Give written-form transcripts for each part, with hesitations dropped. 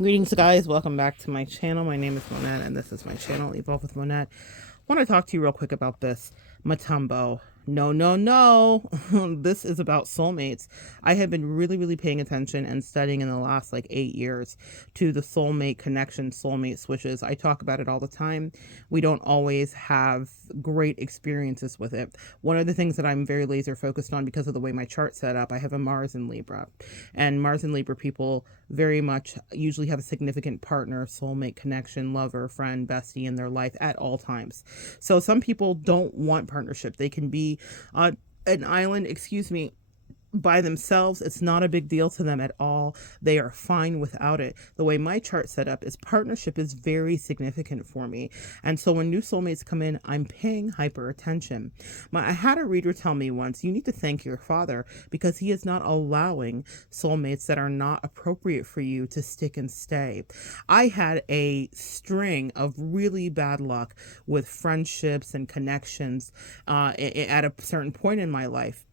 Greetings, guys. Welcome back to my channel. My name is Monette, and this is my channel, Evolve with Monette. I want to talk to you real quick about this Mutombo. No, no, no. This is about soulmates. I have been really paying attention and studying in the last 8 years to the soulmate connection, soulmate switches. I talk about it all the time. We don't always have great experiences with it. One of the things that I'm very laser focused on because of the way my chart's set up, I have a Mars in Libra. And Mars and Libra people very much usually have a significant partner, soulmate connection, lover, friend, bestie in their life at all times. So some people don't want partnership. They can be on an island, by themselves. It's not a big deal to them at all. They are fine without it. The way my chart set up is partnership is very significant for me. And so when new soulmates come in, I'm paying hyper attention. I had a reader tell me once, you need to thank your father because he is not allowing soulmates that are not appropriate for you to stick and stay. I had a string of really bad luck with friendships and connections at a certain point in my life.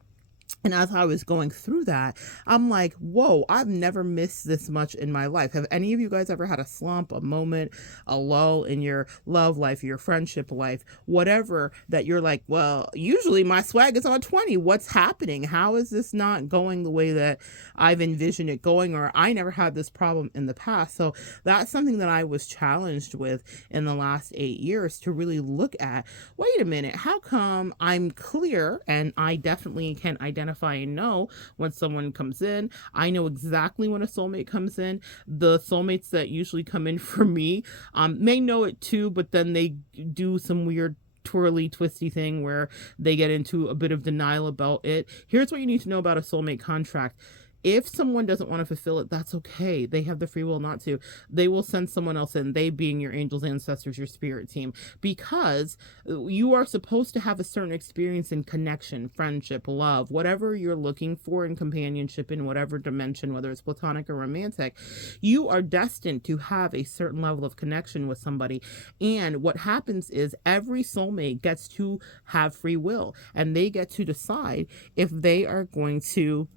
And as I was going through that, I'm like, whoa, I've never missed this much in my life. Have any of you guys ever had a slump, a moment, a lull in your love life, your friendship life, whatever, that you're like, well, usually my swag is on 20. What's happening? How is this not going the way that I've envisioned it going? Or I never had this problem in the past. So that's something that I was challenged with in the last 8 years to really look at. Wait a minute, how come I'm clear and I definitely can identify and know when someone comes in? I know exactly when a soulmate comes in. The soulmates that usually come in for me may know it too, but then they do some weird twirly twisty thing where they get into a bit of denial about it. Here's what you need to know about a soulmate contract. If someone doesn't want to fulfill it, that's okay. They have the free will not to. They will send someone else in, they being your angels, ancestors, your spirit team, because you are supposed to have a certain experience in connection, friendship, love, whatever you're looking for in companionship in whatever dimension, whether it's platonic or romantic. You are destined to have a certain level of connection with somebody. And what happens is every soulmate gets to have free will, and they get to decide if they are going to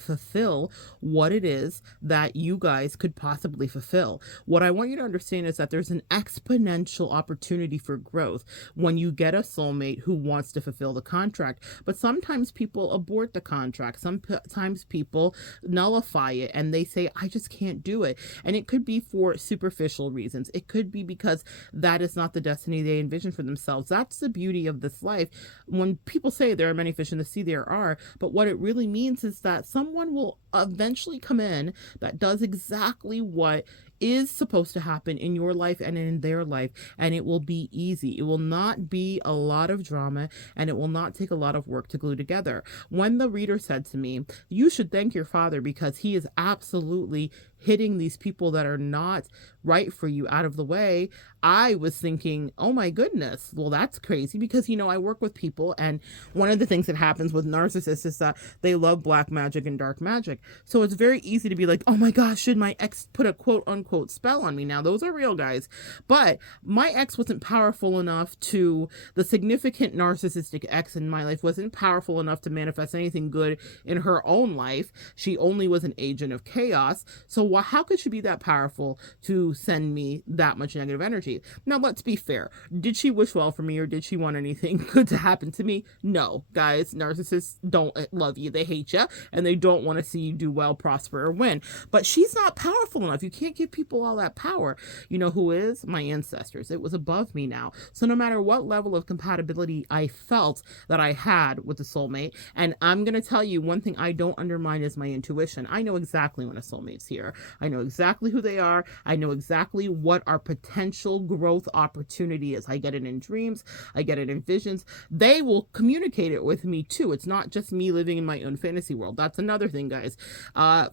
fulfill what it is that you guys could possibly fulfill. What I want you to understand is that there's an exponential opportunity for growth when you get a soulmate who wants to fulfill the contract. But sometimes people abort the contract. Sometimes people nullify it and they say, I just can't do it. And it could be for superficial reasons. It could be because that is not the destiny they envision for themselves. That's the beauty of this life. When people say there are many fish in the sea, there are, but what it really means is that someone will eventually come in that does exactly what is supposed to happen in your life and in their life, and it will be easy. It will not be a lot of drama, and it will not take a lot of work to glue together. When the reader said to me, you should thank your father because he is absolutely hitting these people that are not right for you out of the way, I was thinking, oh my goodness, well, that's crazy because, I work with people, and one of the things that happens with narcissists is that they love black magic and dark magic. So it's very easy to be like, oh my gosh, should my ex put a quote unquote spell on me? Now, those are real, guys. But my ex wasn't powerful enough the significant narcissistic ex in my life wasn't powerful enough to manifest anything good in her own life. She only was an agent of chaos. So how could she be that powerful to send me that much negative energy? Now, let's be fair. Did she wish well for me, or did she want anything good to happen to me? No, guys. Narcissists don't love you. They hate you, and they don't want to see you do well, prosper, or win. But she's not powerful enough. You can't give people all that power. You know who is? My ancestors. It was above me now. So no matter what level of compatibility I felt that I had with the soulmate, and I'm going to tell you one thing I don't undermine is my intuition. I know exactly when a soulmate's here. I know exactly who they are. I know exactly what our potential growth opportunity is. I get it in dreams. I get it in visions. They will communicate it with me too. It's not just me living in my own fantasy world. That's another thing, guys.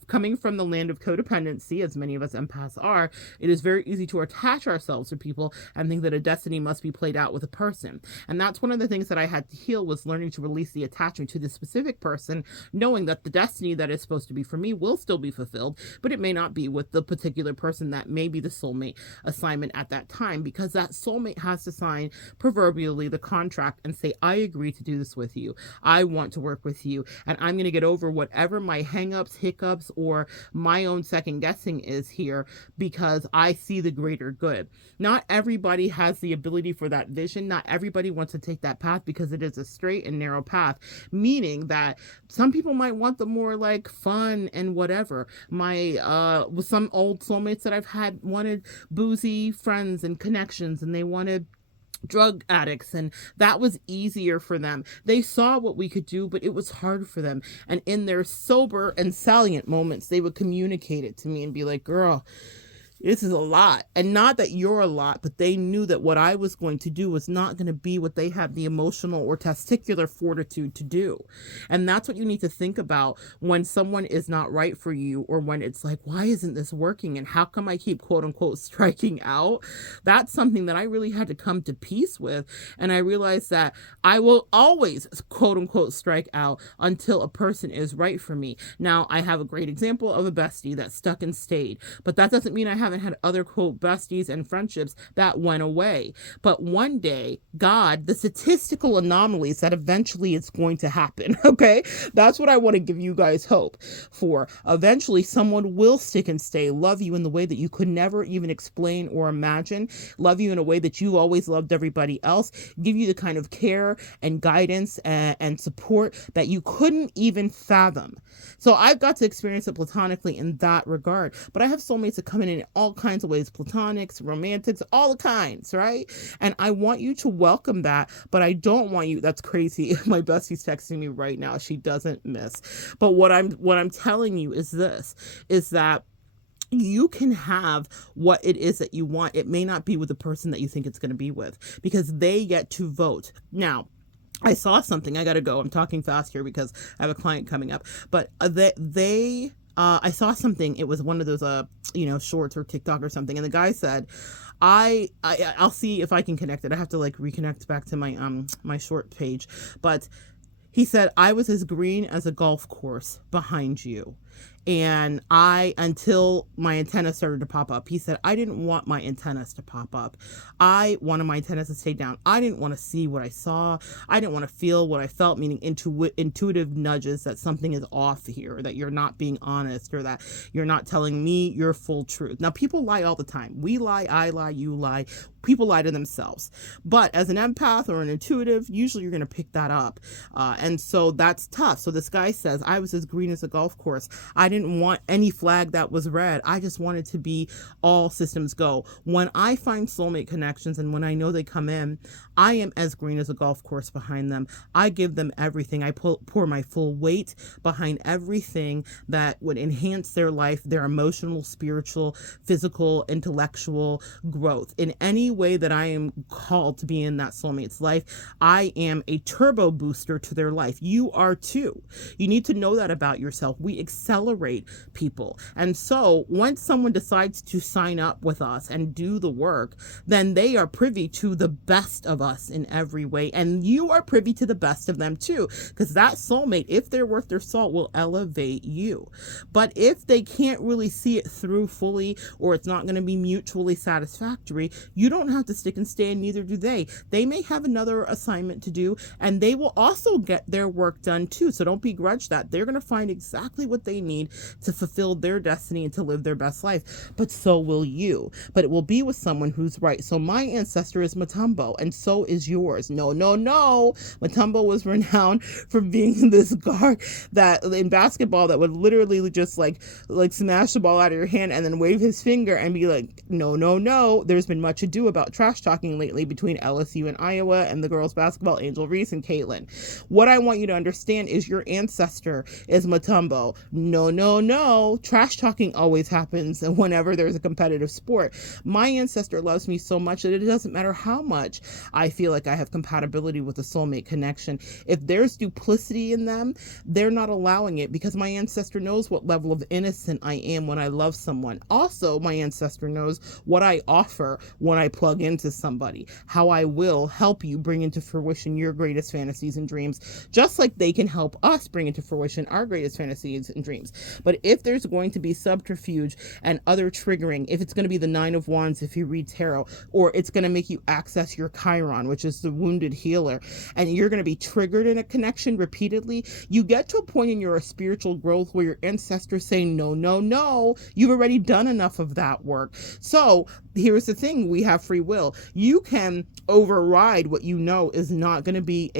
Coming from the land of codependency, as many of us empaths us are, it is very easy to attach ourselves to people and think that a destiny must be played out with a person. And that's one of the things that I had to heal, was learning to release the attachment to this specific person, knowing that the destiny that is supposed to be for me will still be fulfilled, but it may not be with the particular person that may be the soulmate assignment at that time, because that soulmate has to sign proverbially the contract and say, I agree to do this with you. I want to work with you, and I'm going to get over whatever my hangups, hiccups, or my own second guessing is here, because I see the greater good. Not everybody has the ability for that vision. Not everybody wants to take that path, because it is a straight and narrow path, meaning that some people might want the more like fun and whatever. With some old soulmates that I've had, wanted boozy friends and connections, and they wanted drug addicts, and that was easier for them. They saw what we could do, but it was hard for them. And in their sober and salient moments, they would communicate it to me and be like, girl, this is a lot. And not that you're a lot, but they knew that what I was going to do was not going to be what they had the emotional or testicular fortitude to do. And that's what you need to think about when someone is not right for you, or when it's like, why isn't this working? And how come I keep quote unquote striking out? That's something that I really had to come to peace with. And I realized that I will always quote unquote strike out until a person is right for me. Now, I have a great example of a bestie that stuck and stayed, but that doesn't mean I haven't had other quote besties and friendships that went away. But one day, God, the statistical anomalies that eventually it's going to happen. Okay, that's what I want to give you guys hope for. Eventually, someone will stick and stay, love you in the way that you could never even explain or imagine, love you in a way that you always loved everybody else, give you the kind of care and guidance and support that you couldn't even fathom. So I've got to experience it platonically in that regard. But I have soulmates that come in all kinds of ways, platonics, romantics, all the kinds, right? And I want you to welcome that, but I don't want you, that's crazy. My bestie's texting me right now. She doesn't miss. But what I'm telling you is this, is that you can have what it is that you want. It may not be with the person that you think it's going to be with, because they get to vote. Now, I saw something. I got to go. I'm talking fast here because I have a client coming up. But I saw something. It was one of those, shorts or TikTok or something. And the guy said, I'll see if I can connect it. I have to like reconnect back to my short page. But he said, I was as green as a golf course behind you. And until my antennas started to pop up, he said, I didn't want my antennas to pop up. I wanted my antennas to stay down. I didn't want to see what I saw. I didn't want to feel what I felt, meaning intuitive nudges that something is off here, that you're not being honest, or that you're not telling me your full truth. Now, people lie all the time. We lie, I lie, you lie. People lie to themselves. But as an empath or an intuitive, usually you're going to pick that up. And so that's tough. So this guy says, I was as green as a golf course. I didn't want any flag that was red. I just wanted to be all systems go. When I find soulmate connections and when I know they come in, I am as green as a golf course behind them. I give them everything. I pour my full weight behind everything that would enhance their life, their emotional, spiritual, physical, intellectual growth. In any way that I am called to be in that soulmate's life, I am a turbo booster to their life. You are too. You need to know that about yourself. We accelerate people. And so once someone decides to sign up with us and do the work, then they are privy to the best of us in every way. And you are privy to the best of them too, because that soulmate, if they're worth their salt, will elevate you. But if they can't really see it through fully, or it's not going to be mutually satisfactory, you don't have to stick and stay, and neither do they. They may have another assignment to do, and they will also get their work done too. So don't begrudge that. They're going to find exactly what they need to fulfill their destiny and to live their best life. But so will you. But it will be with someone who's right. So my ancestor is Mutombo, and so is yours. No. Mutombo was renowned for being this guard that in basketball that would literally just like smash the ball out of your hand and then wave his finger and be like, no. There's been much ado about trash talking lately between LSU and Iowa and the girls basketball, Angel Reese and Caitlin. What I want you to understand is your ancestor is Mutombo. no, no, no. Trash talking always happens whenever there's a competitive sport. My ancestor loves me so much that it doesn't matter how much I feel like I have compatibility with a soulmate connection. If there's duplicity in them, they're not allowing it, because my ancestor knows what level of innocent I am when I love someone. Also, my ancestor knows what I offer when I plug into somebody, how I will help you bring into fruition your greatest fantasies and dreams, just like they can help us bring into fruition our greatest fantasies and dreams. But if there's going to be subterfuge and other triggering, if it's going to be the Nine of Wands if you read tarot, or it's going to make you access your Chiron, which is the wounded healer, and you're going to be triggered in a connection repeatedly, you get to a point in your spiritual growth where your ancestors say, no, no, no, you've already done enough of that work. So here's the thing, we have free will. You can override what you know is not going to be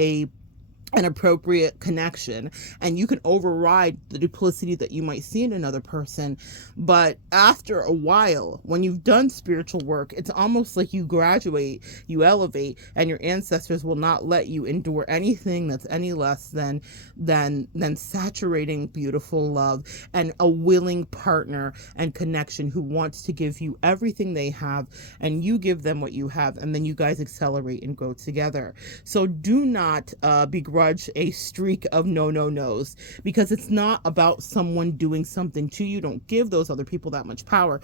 an appropriate connection, and you can override the duplicity that you might see in another person. But after a while, when you've done spiritual work, it's almost like you graduate, you elevate, and your ancestors will not let you endure anything that's any less than saturating beautiful love and a willing partner and connection who wants to give you everything they have, and you give them what you have, and then you guys accelerate and grow together. So do not begrudge a streak of no-no-nos, because it's not about someone doing something to you. Don't give those other people that much power.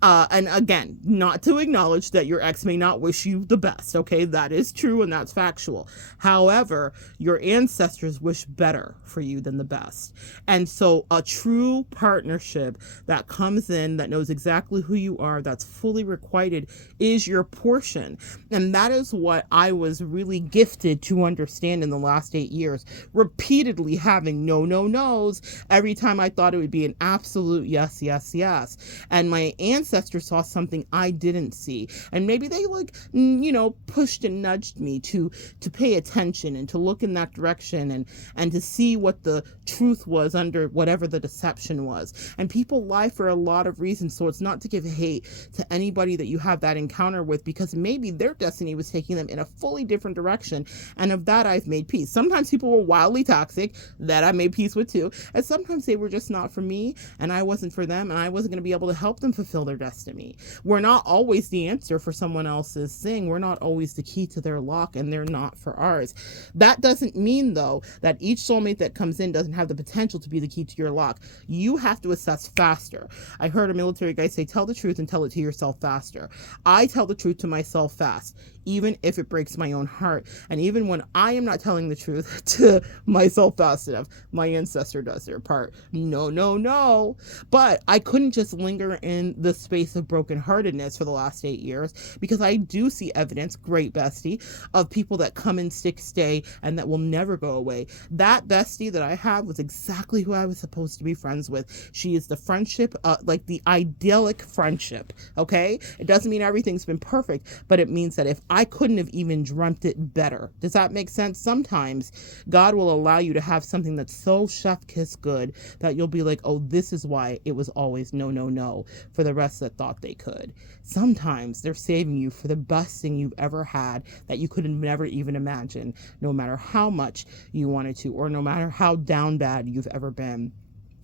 And again, not to acknowledge that your ex may not wish you the best, okay? That is true and that's factual. However, your ancestors wish better for you than the best. And so a true partnership that comes in, that knows exactly who you are, that's fully requited, is your portion. And that is what I was really gifted to understand in the last 8 years, repeatedly having no-no-nos every time I thought it would be an absolute yes, yes, yes. And my ancestors saw something I didn't see, and maybe they pushed and nudged me to pay attention and to look in that direction and to see what the truth was under whatever the deception was. And people lie for a lot of reasons, so it's not to give hate to anybody that you have that encounter with, because maybe their destiny was taking them in a fully different direction, and of that I've made peace. Sometimes people were wildly toxic, that I made peace with too, and sometimes they were just not for me and I wasn't for them, and I wasn't going to be able to help them fulfill their destiny. We're not always the answer for someone else's thing. We're not always the key to their lock, and they're not for ours. That doesn't mean, though, that each soulmate that comes in doesn't have the potential to be the key to your lock. You have to assess faster. I heard a military guy say, tell the truth and tell it to yourself faster. I tell the truth to myself fast, even if it breaks my own heart. And even when I am not telling the truth to myself fast enough, my ancestor does their part. No, no, no. But I couldn't just linger in the space of brokenheartedness for the last 8 years, because I do see evidence, great bestie, of people that come and stay, and that will never go away. That bestie that I have was exactly who I was supposed to be friends with. She is the friendship, like the idyllic friendship, okay? It doesn't mean everything's been perfect, but it means that if I couldn't have even dreamt it better. Does that make sense? Sometimes God will allow you to have something that's so chef kiss good that you'll be like, oh, this is why it was always no, no, no for the rest that thought they could. Sometimes they're saving you for the best thing you've ever had that you could have never even imagined, no matter how much you wanted to, or no matter how down bad you've ever been.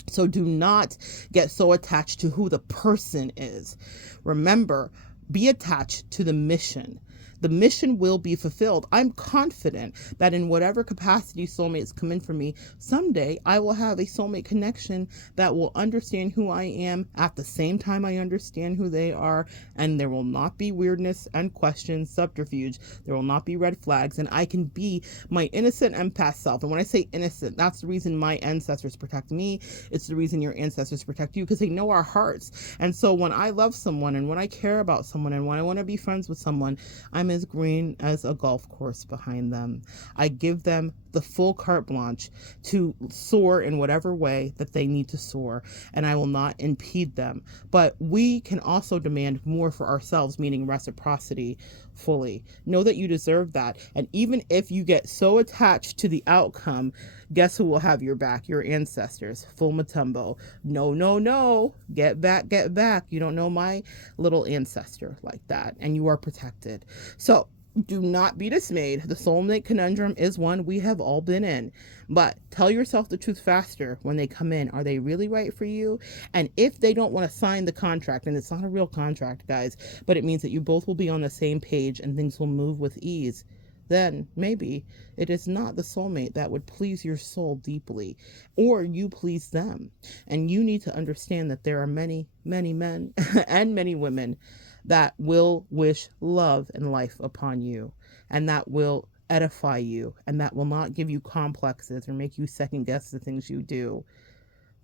So do not get so attached to who the person is. Remember, be attached to the mission. The mission will be fulfilled. I'm confident that in whatever capacity soulmates come in for me, someday I will have a soulmate connection that will understand who I am at the same time I understand who they are, and there will not be weirdness and questions, subterfuge. There will not be red flags, and I can be my innocent empath self. And when I say innocent, that's the reason my ancestors protect me. It's the reason your ancestors protect you, because they know our hearts. And so when I love someone, and when I care about someone, and when I want to be friends with someone, I'm as green as a golf course behind them. I give them the full carte blanche to soar in whatever way that they need to soar, and I will not impede them. But we can also demand more for ourselves, meaning reciprocity fully. Know that you deserve that. And even if you get so attached to the outcome, guess who will have your back? Your ancestors. Full Mutombo. No, no, no. Get back, get back. You don't know my little ancestor like that, and you are protected. So Do not be dismayed. The soulmate conundrum is one we have all been in. But tell yourself the truth faster when they come in. Are they really right for you? And if they don't want to sign the contract, and it's not a real contract, guys, but it means that you both will be on the same page and things will move with ease, then maybe it is not the soulmate that would please your soul deeply, or you please them. And you need to understand that there are many, many men and many women that will wish love and life upon you, and that will edify you, and that will not give you complexes or make you second guess the things you do.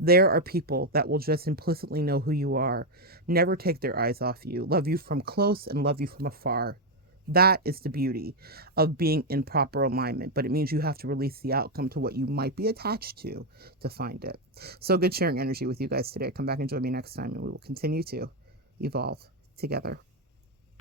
There are people that will just implicitly know who you are, never take their eyes off you, love you from close and love you from afar. That is the beauty of being in proper alignment, but it means you have to release the outcome to what you might be attached to find it. So good sharing energy with you guys today. Come back and join me next time, and we will continue to evolve together.